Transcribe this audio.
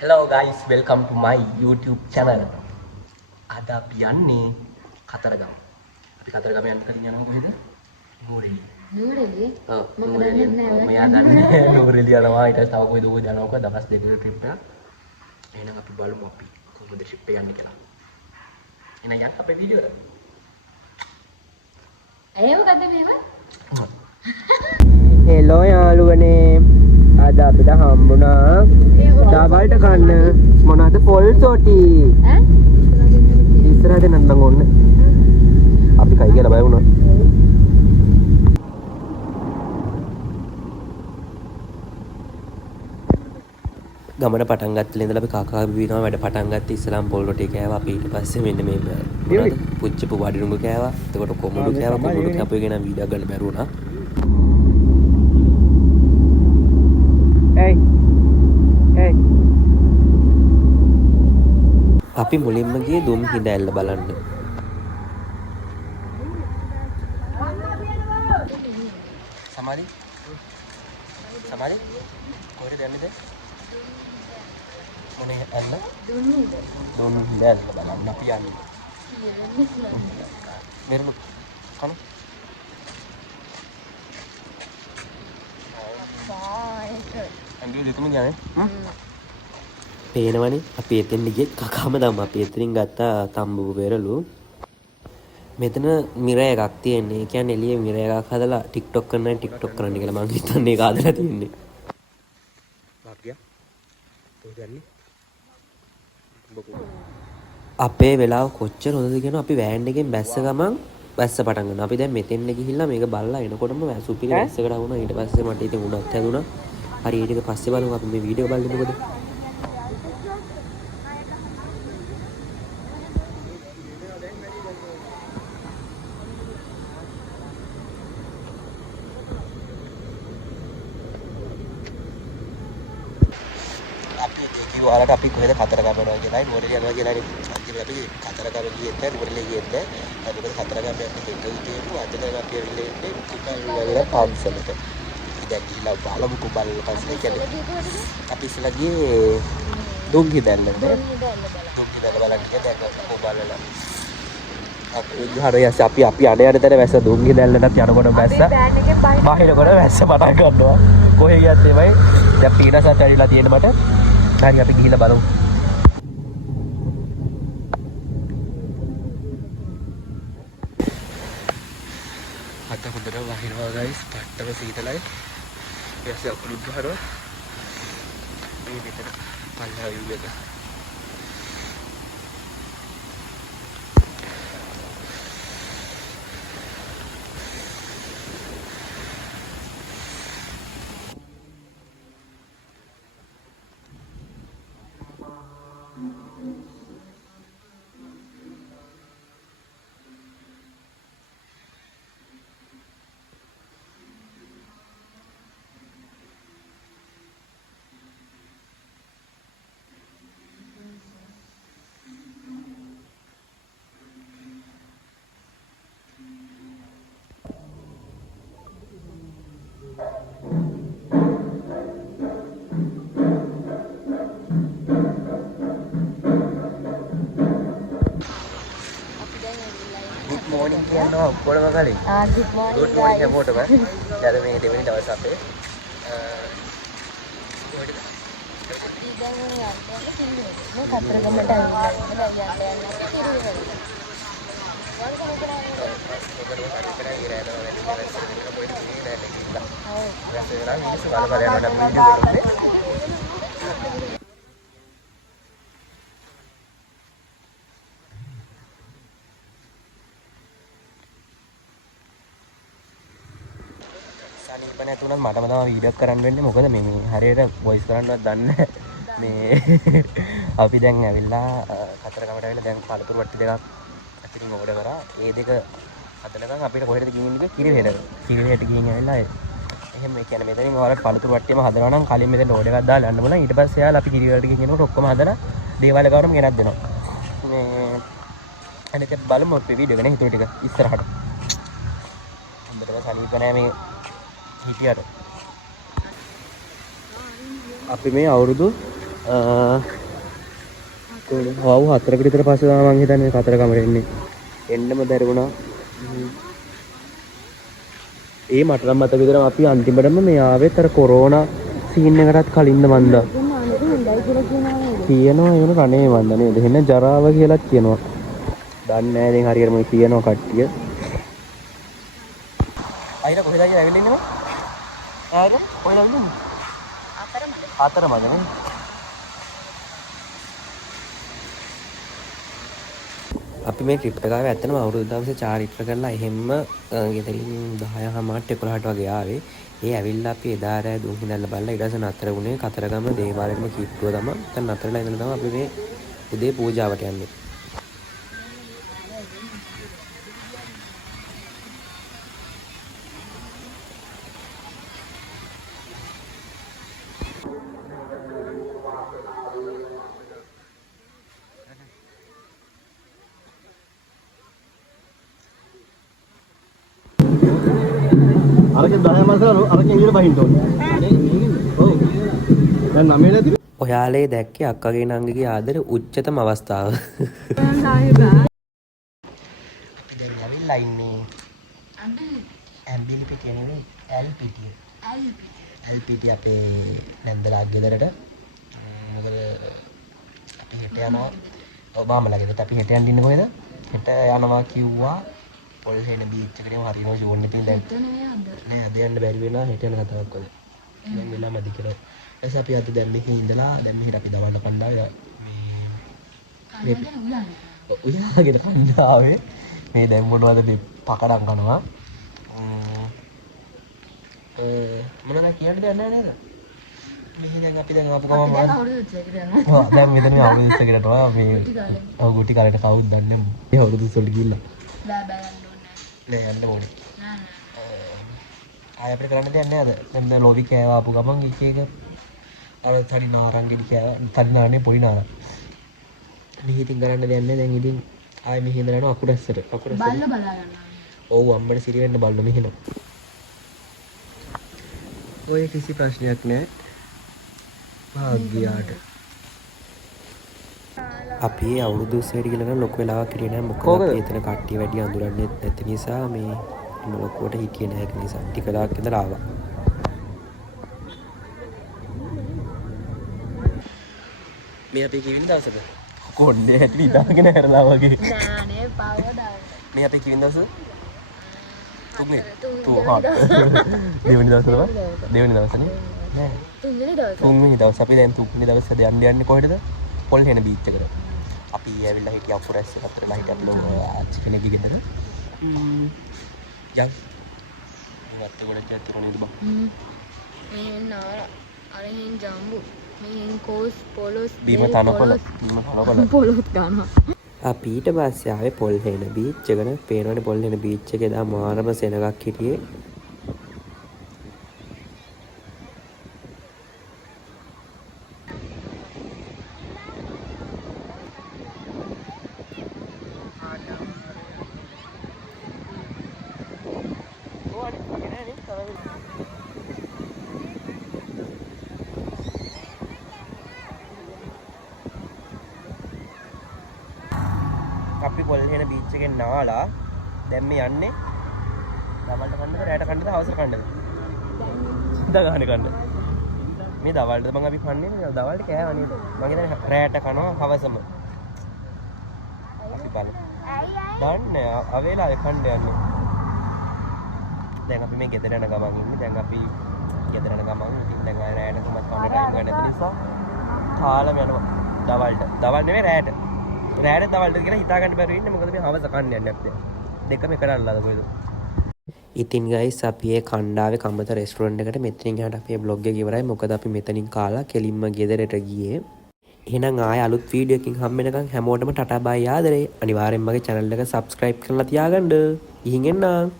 Hello guys, welcome to my YouTube channel. Ada අපි යන්නේ කතරගම. අපි කතරගම යන්න කලින් යනවා කොහෙද? නූරෙලි. නූරෙලි? ඔව්. මම දන්නේ නැහැ. මෙයා දන්නේ නූරෙලි යනවා. ඊට පස්සේ තව කොහෙද යනවා කොහෙද දවස් දෙකක ට්‍රිප් එකක්. එහෙනම් අපි බලමු අපි කොහොමද ට්‍රිප් එක යන්නේ කියලා. එහෙනම් යන්න අපේ වීඩියෝ එක. මොකද්ද මේවා? හෙලෝ යාළුවනේ. අද අපිට හම්බුණා දවල්ට කන්න මොනවද පොල් සොටි. ඉස්සරහට නන්නම් ඕන්න. අපි කයි කියලා බය වුණා. ගමන පටන් ගත්තේ ඉඳලා අපි කාකා බිනවා වැඩ පටන් ගත්තේ ඉස්සලාම් පොල් රොටි කෑවා. අපි ඊට පස්සේ මෙන්න මේ මොනවද පුච්චපු වඩිනුඟ කෑවා. එතකොට කොමුඩු කෑවා. කොමුඩු කැපුවේ නම් වීඩියෝ ගන්න බැරි වුණා. අපි මුලින්ම ගියේ දුම් හිඳැල්ල බලන්න. සමාලි සමාලි කොහෙද යන්නේ? මොනේ අන්න දුම් හිඳැල්ල බලන්න අපි යන්නේ. මෙන්න කන අංගල දෙතුම යන්නේ. පේනවනේ අපි එතෙන් ගියේ කකාම දම අපි එතනින් ගත්තා තම්බු පෙරළු. මෙතන මිර එකක් තියෙන්නේ. ඒ කියන්නේ එළියේ මිර එකක් හදලා TikTok කරන්න TikTok කරන්න කියලා මං හිතන්නේ ඒක හදලා තියෙන්නේ. වාග්ගියා. තෝදන්නේ. අපේ වෙලාව කොච්චර හොඳද කියන අපි වෑන් එකෙන් බැස්ස ගමන් බැස්ස පටන් ගන්නවා. අපි දැන් මෙතෙන් ගිහිල්ලා මේක බලලා එනකොටම සුපිරි බැස්සකට වුණා. ඊට පස්සේ මට ඉතින් උණත් හැදුනා. හරි ඊට පස්සේ බලමු අපි මේ වීඩියෝ බලන්න මොකද? ඔයාලට අපි කොහෙද කතරගම යනවා කියලායි නෝරෙලි යනවා කියලායි අන්තිමට අපි කතරගම ගියෙත් නැහැ නෝරෙලි ගියෙත් නැහැ. මොකද කතරගම යන්න හෙට උදේට අද දැන් අපි ඇවිල්ලා ඉන්නේ කුබල් වල පන්සලට. අපි දැන් ගිහිල්ලා බලමු කුබල් පන්සල කියන්නේ. අපි ඉස්සලා ගියේ දුම්හි දැල්ලට. දුම්හි දැල්ල බලන්න ගියා දැන් කුබල් වල. අපි අනේ තැන වැස්ස දුම්හි දැල්ලටත් යනකොට වැස්ස බාහිරකොට වැස්ස පටන් ගන්නවා. කොහෙ ගියත් එමය. දැන් පීනසත් ඇවිල්ලා තියෙන මට. හරි අපි ගිහිල්ලා බලමු. අද හොඳට වහිනවා ගයිස්. පට්ටම සීතලයි. ඊපස්සේ අකුළුත් ගහනවා. මේ මෙතන පල්ලා වීව් එක. Good morning කියනවා ඔක්කොම කලින්. good morning. Good morning හැමෝටම. දැන් මේ දෙවෙනි දවස් අපේ. සනීප නැතුණත් මටම තමයි වීඩියෝ කරන්න වෙන්නේ. මොකද මේ හරියට වොයිස් කරන්නවත් දන්නේ නැහැ. මේ අපි දැන් ඇවිල්ලා කතරගමට ඇවිල්ලා දැන් පළතුරු වට්ටි දෙකක් අතින් ඕඩර් කරා. ඒ දෙක හදනකම් අපිට කොහෙද ගිහින් ඉන්නේ කිරිවෙලට. කිරිවෙලට ගිහින් ඇවිල්ලා එහෙම ඒ කියන්නේ මෙතනින් ඔයාලට පළතුරු වට්ටියම හදනවා නම් කලින් මෙතන ඕඩර් එකක් දාලා යන්න ඕන. ඊට පස්සේ යාලා අපි කිරිවෙලට ගිහින් එනකොට ඔක්කොම හදලා දේවාල ගාවටම ගෙනත් දෙනවා. මේ අනික බලමු අපි වීඩියෝ එක නේ හිතුව ටික ඉස්සරහට. හොඳටම සනීප නැහැ මේ හිටියට අපි මේ අවුරුදු ඔව් 4කට විතර පස්සේ තමයි මං හිතන්නේ කතර කමරේ එන්නේ. එන්නම බැරි වුණා. ඒ මට නම් මතක විතරම අපි අන්තිමටම මේ ආවෙත් අර කොරෝනා සීන් එකටත් කලින්ද මන්දා. කියනවා ඒන රණේ වන්ද නේද? එහෙනම් ජරාව කියලාත් කියනවා. දන්නේ නැහැ දැන් හරියටම කියනවා කට්ටිය. අයිලා කොහෙද ගිහින් ඇවිල්ලා ඉන්නේ මම? ආද කොහෙද ඉන්නේ? අතරමඟ නේ. අපි මේ ට්‍රිප් එක ආවේ ඇත්තටම අවුරුදු දවසේ චාරිත්‍ර කරලා එහෙම්ම ගෙදරින් 10:00 11ට වගේ ආවේ. ඒ ඇවිල්ලා අපි එදා රෑ දුම් හිඳල්ලා බලලා ඊට පස්සේ නතර වුණේ කතරගම දේවාලයේම කිට්ටුව තමයි. දැන් නතරලා ඉඳලා තමයි අපි මේ උදේ පූජාවට යන්නේ. අරකින් 10 මාසලා අරකින් එළියට බහින්න ඕනේ. ඔව්. දැන් 9 නැති. ඔයාලේ දැක්කේ අක්කගේ නංගිගේ ආදර උච්චතම අවස්ථාව. දැන් ඇවිල්ලා ඉන්නේ ඇම්බිලි පිටිය නෙවෙයි ඇල් පිටිය. ඇල් පිටිය අපේ නැන්දලා ගෙදරට. මොකද අපි හෙට යනවා. ඔව් මාමලා ගෙදරට අපි හෙට යන්න ඉන්නේ කොහෙද? හෙට යනවා කිව්වා පොල් හේන බීච් එකට යමු හරියම ෂෝන් එකකින් දැන් නෑ අද යන්න බැරි වෙනවා හෙට යන කතාවක් වල. දැන් වෙලා මදි කියලා. ඊට අපි අද දැන් මෙහි ඉඳලා දැන් මෙහෙට අපි දවල්ට කණ්ඩායම මේ උයාගෙන කණ්ඩායමේ මේ දැන් මොනවද මේ පකඩම් කනවා. මොනවද කියන්න දෙයක් නෑ නේද? මෙහි දැන් අපි දැන් ආපු ගමන් මොනවද? ඔව් දැන් මෙතන මේ අවුරුදු 20කට යනවා මේ ඔව් ගුටි කාලේට කවුද දන්නේ නැහැ. මේ අවුරුදු 20 ගිහිල්ලා බෑ නෑ යන්න ඕනේ. ආය අපිට කරන්න දෙයක් නෑ අද. දැන් ලොවි කෑවා ආපු ගමන් එක එක අර තනි නාරංගෙඩි කෑවා. තනි නාරනේ පොඩි නාරං. නිහිතින් කරන්න දෙයක් නෑ. දැන් ඉතින් ආය මෙහි ඉඳලා යනවා අකුරැස්සට. අකුරැස්ස බල්ල බලා ගන්නවා. ඔව් අම්මට සිරි වෙන්න බල්ල මෙහෙනවා. ඔය කිසි ප්‍රශ්නයක් නෑ. භාග්‍යයට අපි අවුරුදු 20ට ගිහලා ලොකු වෙලාවක් හිටියේ නෑ. මොකද අපි එතන කට්ටිය වැඩි අඳුරන්නේ නැති නිසා මේ ලොකුවට හිටියේ නෑ. ඒක නිසා ටික දවසක් ඉඳලා ආවා. මේ අපි කිවින් දවසද? කොණ්ඩේ හැටි ඉඳාගෙන හැරලා වගේ. නෑනේ පවදා. මේ අපි කිවින් දවසද? තුන්වෙනි. දෙවෙනි දවසද? දෙවෙනි දවසනේ. නෑ. තුන්වෙනි දවස් අපි දැන් තුන්වෙනි දවසේ යන්නේ කොහෙටද? පොල් හේන බීච් එකට. අපි ඇවිල්ලා හිටියා අකුරැස්ස අතරලා හිටියා අපි ආච්චි කෙනෙක් ගෙදර. යන්. මොකක්ද ගොඩක් ඇත්තට නේද බං? මේ නාර අරහින් ජම්බු මේ කෝස් පොලොස් බීම තනකොළ පොලොස් ගන්නවා. අපි ඊට පස්සේ ආවේ පොල් හේන බීච් එකට. පේනවනේ පොල් හේන බීච් එකේ දා මාරම සෙනගක් හිටියේ. අපි පොල් හේන බීච් එකෙන් නාලා දැන් මේ යන්නේ දවල්ට කන්නද රැට කන්නද හවසට කන්නද? සදා ගන්න කන්න. මේ දවල්ට මම අපි කන්නේ දවල්ට කෑවා නේද? මම හිතන්නේ රැට කනවා හවසම. අපි බලමු. දන්නේ අවේලාවේ කන්න යන්නේ. දැන් අපි මේ ගෙදර යන ගමන් ඉන්නේ. දැන් අපි ගෙදර යන ගමන් ඉතින් දැන් ආය රැට කොහොමද කන්න ටයිම් ගන්න නැති නිසා කාලම යනවා. දවල්ට. දවල් නෙවෙයි රැට. රෑට දවල්ට කියලා හිතා ගන්න බැරුව ඉන්නේ. මොකද මේ හවස කන්නේ නැත්තේ. දෙකම එකට අල්ලලා කොහෙද? ඉතින් ගයිස් අපි ඒ කණ්ඩාවේ කම්බත රෙස්ටුරන්ට් එකට මෙතනින් එහාට අපේ බ්ලොග් එක ඉවරයි. මොකද අපි මෙතනින් කාලා කෙලින්ම ගෙදරට ගියේ. එහෙනම් ආය අලුත් වීඩියෝ එකකින් හම්බ වෙනකන් හැමෝටම ටටා බයි ආදරේ. අනිවාර්යෙන්ම මගේ channel එක subscribe කරලා තියාගන්න. ගිහින් එන්න.